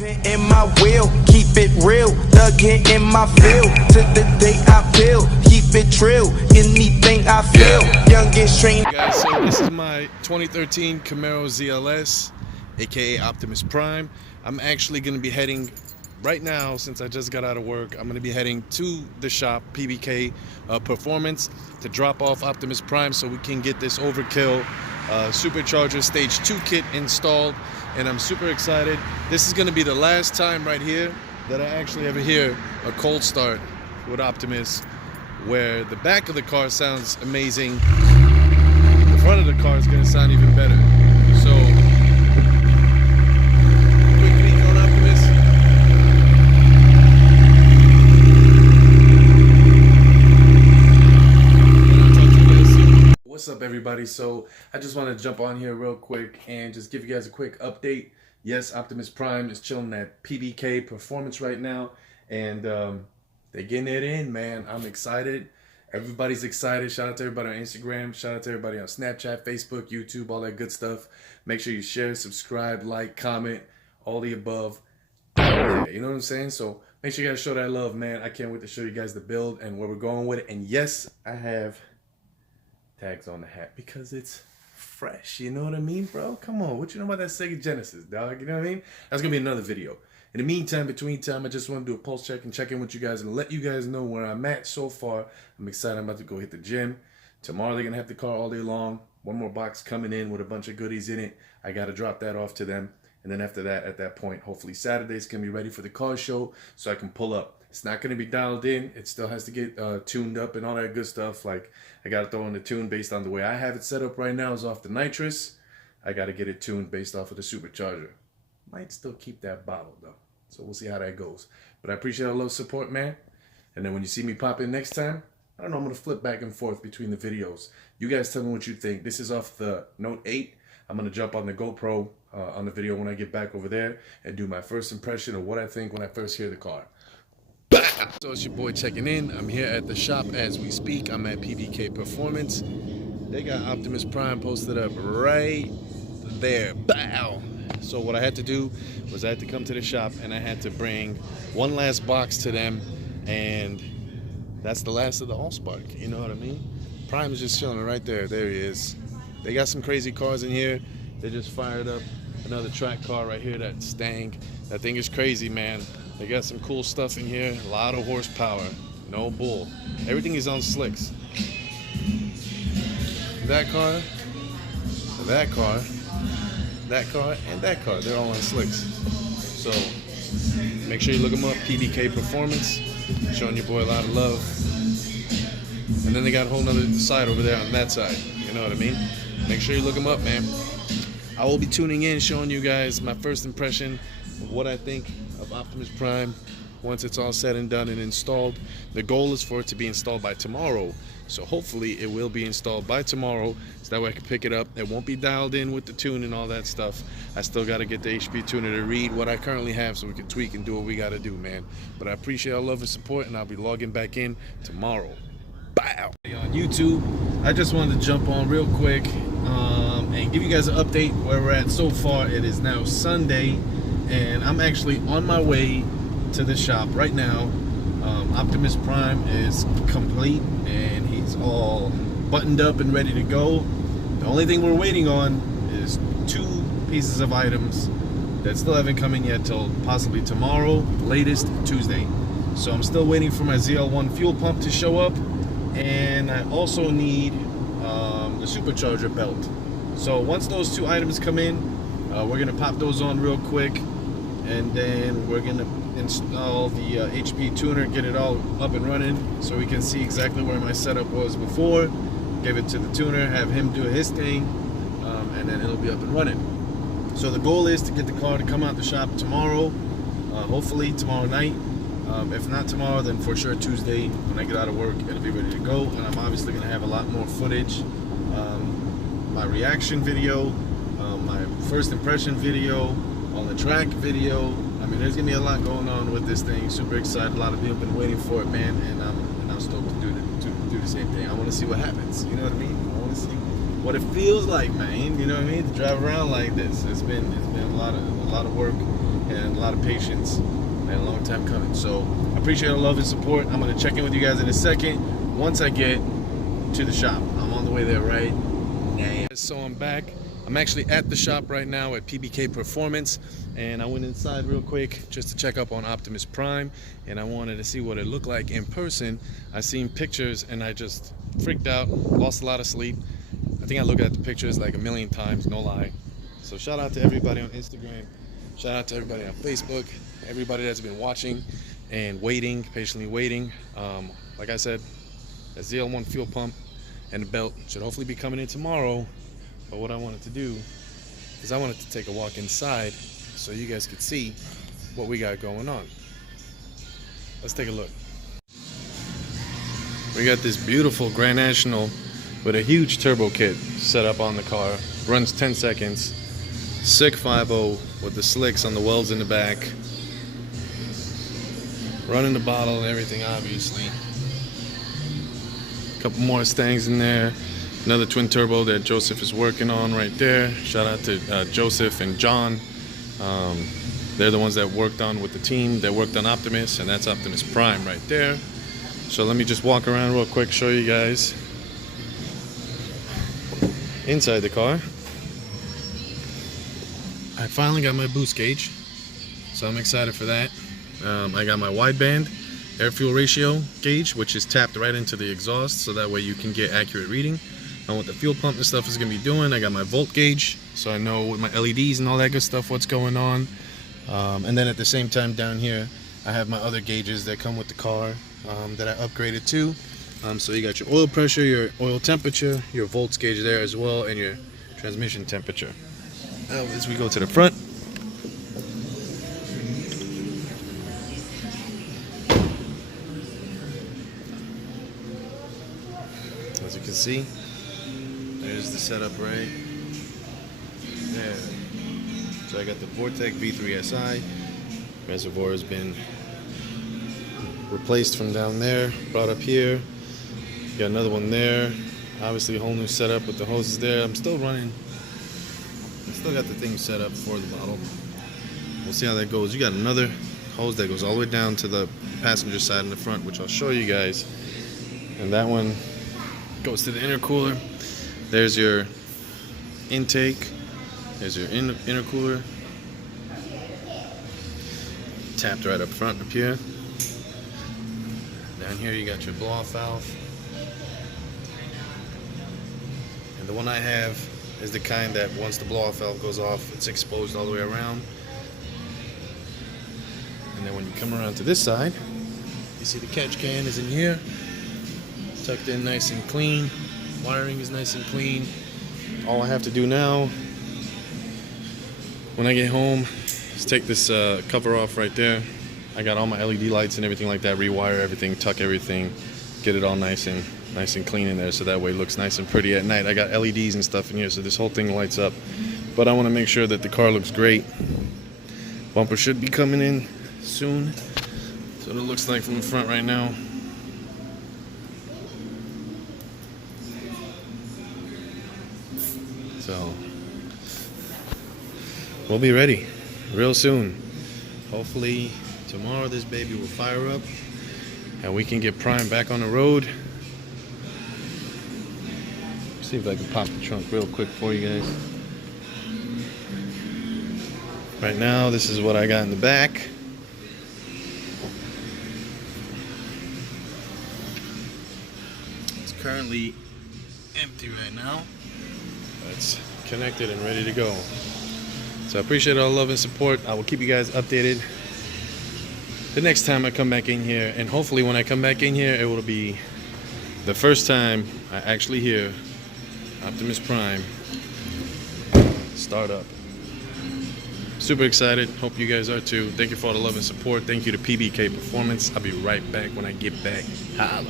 In my wheel, keep it real, dug in my field, to the day I feel, keep it trill, anything I feel, youngest train. Guys, so this is my 2013 Camaro ZLS, aka Optimus Prime. I'm actually going to be heading right now, since I just got out of work, I'm going to be heading to the shop, PBK Performance, to drop off Optimus Prime so we can get this Overkill Supercharger Stage 2 kit installed. And I'm super excited. This is going to be the last time right here that I actually ever hear a cold start with Optimus, where the back of the car sounds amazing, the front of the car is going to sound even better. So quick peek on Optimus. What's up, everybody? So I just want to jump on here real quick and just give you guys a quick update. Yes, Optimus Prime is chilling at PBK Performance right now, and they're getting it in, man. I'm excited. Everybody's excited. Shout out to everybody on Instagram. Shout out to everybody on Snapchat, Facebook, YouTube, all that good stuff. Make sure you share, subscribe, like, comment, all the above. Yeah, you know what I'm saying? So make sure you guys show that love, man. I can't wait to show you guys the build and where we're going with it. And yes, I have tags on the hat because it's fresh. You know what I mean, bro? Come on. What you know about that Sega Genesis, dog? You know what I mean? That's going to be another video. In the meantime, between time, I just want to do a pulse check and check in with you guys and let you guys know where I'm at so far. I'm excited. I'm about to go hit the gym. Tomorrow, they're going to have the car all day long. One more box coming in with a bunch of goodies in it. I got to drop that off to them. And then after that, at that point, hopefully Saturday's going to be ready for the car show so I can pull up. It's not going to be dialed in. It still has to get tuned up and all that good stuff. Like, I got to throw in the tune based on the way I have it set up right now is off the nitrous. I got to get it tuned based off of the supercharger. Might still keep that bottle, though. So we'll see how that goes. But I appreciate all love, support, man. And then when you see me pop in next time, I don't know, I'm going to flip back and forth between the videos. You guys tell me what you think. This is off the Note 8. I'm going to jump on the GoPro on the video when I get back over there and do my first impression of what I think when I first hear the car. So it's your boy checking in. I'm here at the shop as we speak. I'm at PBK Performance. They got Optimus Prime posted up right there. Bow. So what I had to do was I had to come to the shop and I had to bring one last box to them, and that's the last of the Allspark. You know what I mean? Prime is just chilling right there. There he is. They got some crazy cars in here. They just fired up another track car right here, that Stang. That thing is crazy, man. They got some cool stuff in here. A lot of horsepower. No bull. Everything is on slicks. That car, that car, that car, and that car. They're all on slicks. So make sure you look them up. PBK Performance. Showing your boy a lot of love. And then they got a whole nother side over there on that side. You know what I mean? Make sure you look them up, man. I will be tuning in, showing you guys my first impression of what I think of Optimus Prime once it's all said and done and installed. The goal is for it to be installed by tomorrow. So hopefully it will be installed by tomorrow, so that way I can pick it up. It won't be dialed in with the tune and all that stuff. I still got to get the HP tuner to read what I currently have so we can tweak and do what we got to do, man. But I appreciate all love and support, and I'll be logging back in tomorrow. Bow. On YouTube, I just wanted to jump on real quick and give you guys an update where we're at so far. It is now Sunday, and I'm actually on my way to the shop right now. Optimus Prime is complete and he's all buttoned up and ready to go. The only thing we're waiting on is 2 pieces of items that still haven't come in yet till possibly tomorrow, latest Tuesday. So I'm still waiting for my ZL1 fuel pump to show up, and I also need the supercharger belt. So once those 2 items come in, we're gonna pop those on real quick, and then we're gonna install the HP tuner, get it all up and running so we can see exactly where my setup was before, give it to the tuner, have him do his thing, and then it'll be up and running. So the goal is to get the car to come out the shop tomorrow, hopefully tomorrow night. If not tomorrow, then for sure Tuesday when I get out of work, it'll be ready to go. And I'm obviously going to have a lot more footage. My reaction video, my first impression video, on the track video. I mean, there's going to be a lot going on with this thing. Super excited. A lot of people have been waiting for it, man. And I'm stoked to do the same thing. I want to see what happens. You know what I mean? I want to see what it feels like, man. You know what I mean? To drive around like this. It's been a lot of work. and a lot of patience and a long time coming. So I appreciate all the love and support. I'm gonna check in with you guys in a second once I get to the shop. I'm on the way there right now. So I'm back. I'm actually at the shop right now at PBK Performance, and I went inside real quick just to check up on Optimus Prime, and I wanted to see what it looked like in person. I seen pictures and I just freaked out, lost a lot of sleep. I think I looked at the pictures like a million times, no lie. So shout out to everybody on Instagram, shout out to everybody on Facebook, everybody that's been watching and waiting, patiently waiting. Like I said, the ZL1 fuel pump and the belt should hopefully be coming in tomorrow. But what I wanted to do is I wanted to take a walk inside so you guys could see what we got going on. Let's take a look. We got this beautiful Grand National with a huge turbo kit set up on the car. Runs 10 seconds. Sick 5.0 with the slicks on the welds in the back. Running the bottle and everything, obviously. A couple more Stangs in there. Another twin turbo that Joseph is working on right there. Shout out to Joseph and John. They're the ones that worked on with the team that worked on Optimus, and that's Optimus Prime right there. So let me just walk around real quick, show you guys inside the car. I finally got my boost gauge, so I'm excited for that. I got my wideband air fuel ratio gauge, which is tapped right into the exhaust, so that way you can get accurate reading on what the fuel pump and stuff is going to be doing. I got my volt gauge, so I know with my LEDs and all that good stuff what's going on. And then at the same time down here, I have my other gauges that come with the car that I upgraded to. So you got your oil pressure, your oil temperature, your volts gauge there as well, and your transmission temperature. Now as we go to the front, as you can see, there's the setup right there. So I got the Vortech V3 SI. Reservoir has been replaced from down there, brought up here. Got another one there. Obviously a whole new setup with the hoses there. I'm still running. I still got the thing set up for the bottle. We'll see how that goes. You got another hose that goes all the way down to the passenger side in the front, which I'll show you guys. And that one goes to the intercooler. There's your intake. There's your intercooler. Tapped right up front up here. Down here you got your blow-off valve. And the one I have is the kind that once the blow-off valve goes off, it's exposed all the way around. And then when you come around to this side, you see the catch can is in here. Tucked in nice and clean. Wiring is nice and clean. All I have to do now when I get home is take this cover off right there. I got all my LED lights and everything like that, rewire everything, tuck everything, get it all nice and clean in there, so that way it looks nice and pretty at night. I got LEDs and stuff in here, so this whole thing lights up. But I want to make sure that the car looks great. Bumper should be coming in soon. So what it looks like from the front right now. So we'll be ready real soon. Hopefully tomorrow this baby will fire up and we can get Prime back on the road. See if I can pop the trunk real quick for you guys. Right now this is what I got in the back. It's currently empty right now. It's connected and ready to go. So I appreciate all the love and support. I will keep you guys updated the next time I come back in here, and hopefully when I come back in here it will be the first time I actually hear Optimus Prime start up. Super excited. Hope you guys are too. Thank you for all the love and support. Thank you to PBK Performance. I'll be right back when I get back. Holla.